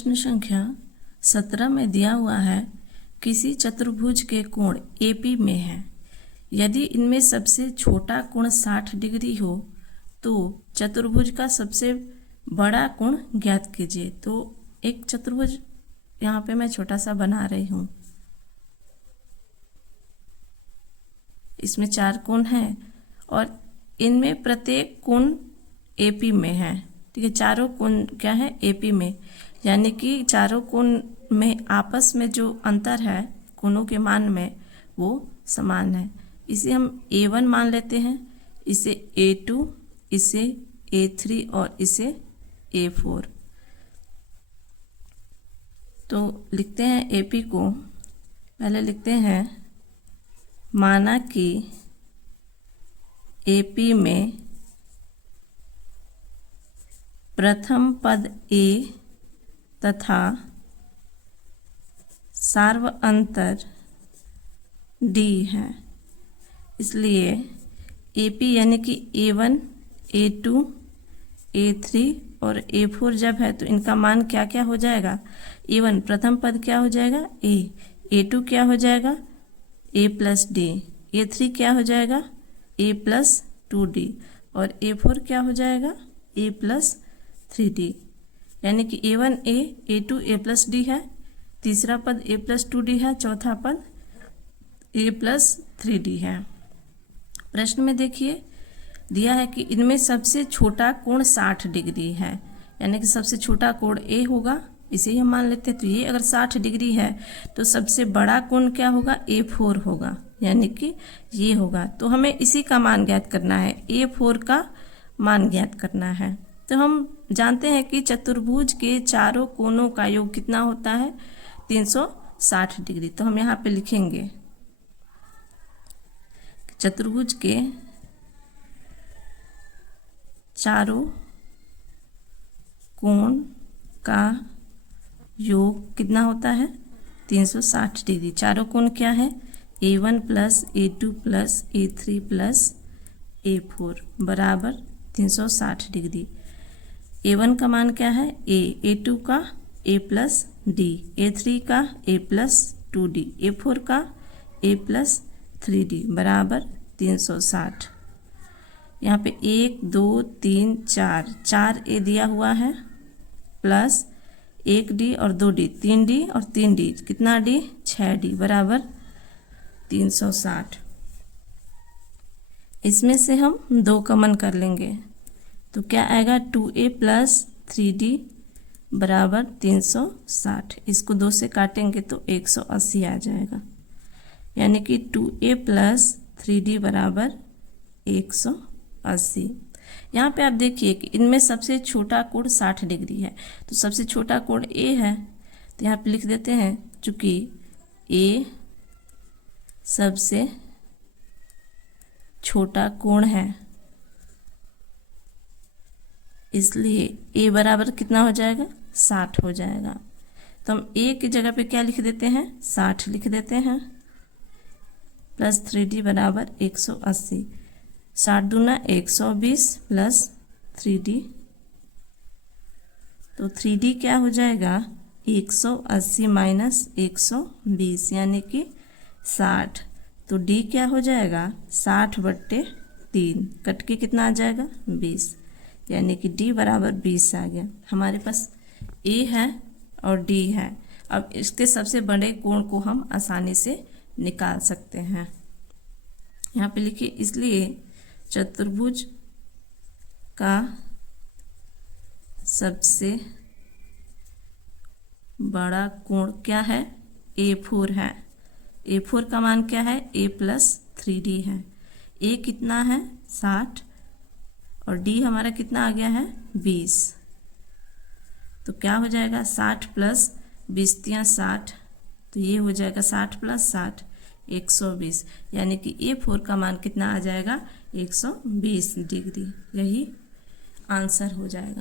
प्रश्न संख्या 17 में दिया हुआ है, किसी चतुर्भुज के कोण AP में है। यदि इनमें सबसे छोटा कोण 60 डिग्री हो तो चतुर्भुज का सबसे बड़ा कोण ज्ञात कीजिए। तो एक चतुर्भुज यहाँ पे मैं छोटा सा बना रही हूँ। इसमें 4 कोण हैं और इनमें प्रत्येक कोण AP में है। ठीक है, चारों कोण क्या है? AP में, यानी कि चारों कोण में आपस में जो अंतर है कोणों के मान में वो समान है। इसे हम A1 मान लेते हैं, इसे A2, इसे A3 और इसे A4। तो लिखते हैं AP को, पहले लिखते हैं माना कि AP में प्रथम पद A तथा सार्व अंतर D है। इसलिए AP यानी कि A1, A2, A3 और A4 जब है तो इनका मान क्या क्या हो जाएगा? A1 प्रथम पद क्या हो जाएगा? A, A2 क्या हो जाएगा? A प्लस D, A3 क्या हो जाएगा? A प्लस 2D और A4 क्या हो जाएगा? A plus 3D। यानी कि A1 A, A2 A plus D है, तीसरा पद A प्लस 2D है, चौथा पद A प्लस 3D है। प्रश्न में देखिए दिया है कि इनमें सबसे छोटा कोण 60 डिग्री है, यानी कि सबसे छोटा कोण A होगा, इसे ही हम मान लेते हैं। तो ये अगर 60 डिग्री है तो सबसे बड़ा कोण क्या होगा? A4 होगा, यानी कि ये होगा। तो हमें इसी का मान ज्ञात करना है, A4 का मान ज्ञात करना है। तो हम जानते हैं कि चतुर्भुज के चारों कोणों का योग कितना होता है? 360 डिग्री। तो हम यहाँ पे लिखेंगे चतुर्भुज के चारों कोण का योग कितना होता है? 360 डिग्री। चारों कोण क्या है? A1 plus A2 plus A3 plus A4 बराबर 360 डिग्री। A1 का मान क्या है? A, A2 का A प्लस D, A3 का A प्लस 2D, A4 का A प्लस 3D बराबर 360। यहाँ पे 1, 2, 3, 4 A दिया हुआ है प्लस 1D और 2D, 3D और 3D, कितना D? 6D बराबर 360। इसमें से हम 2 कॉमन कर लेंगे तो क्या आएगा? 2A प्लस 3D बराबर 360। इसको 2 से काटेंगे तो 180 आ जाएगा, यानी कि 2A प्लस 3D बराबर 180। यहाँ पे आप देखिए कि इनमें सबसे छोटा कोण 60 डिग्री है, तो सबसे छोटा कोण A है। तो यहाँ पे लिख देते हैं, चूँकि A सबसे छोटा कोण है इसलिए A बराबर कितना हो जाएगा? 60 हो जाएगा। तो हम A की जगह पे क्या लिख देते हैं? 60 लिख देते हैं प्लस 3D बराबर 180। 60 दूना 120 प्लस 3D, तो 3D क्या हो जाएगा? 180 माइनस 120 यानी कि 60। तो D क्या हो जाएगा? 60/3, कट के कितना आ जाएगा? 20, यानी कि D बराबर 20 आ गया। हमारे पास A है और D है। अब इसके सबसे बड़े कोण को हम आसानी से निकाल सकते हैं। यहाँ पे लिखिए, इसलिए चतुर्भुज का सबसे बड़ा कोण क्या है? A4 है। A4 का मान क्या है? A प्लस 3D है। A कितना है? 60 और D हमारा कितना आ गया है? 20। तो क्या हो जाएगा? 60 प्लस 20 60, तो ये हो जाएगा 60 प्लस 60 120, यानी कि A4 का मान कितना आ जाएगा? 120 डिग्री। यही आंसर हो जाएगा।